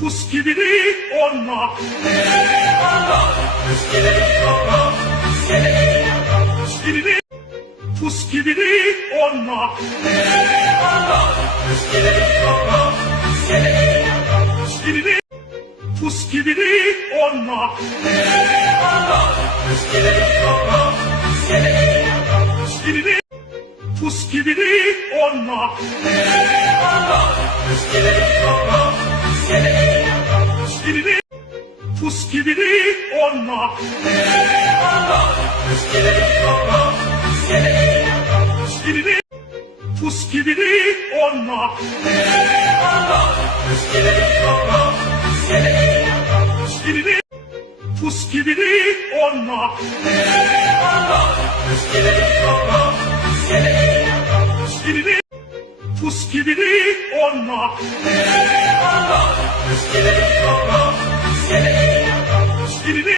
Puskibidi onna. Puskibidi. Puskibidi onna. Puskibidi. Puskibidi onna. Puskibidi. Puskibidi onna. Puskibidi. Puskibidi onna. Puskibidi. Puskibidi onna. Puskibidi. Puskibidi onna. Puskibidi. Puskibidi onna. Puskibidi.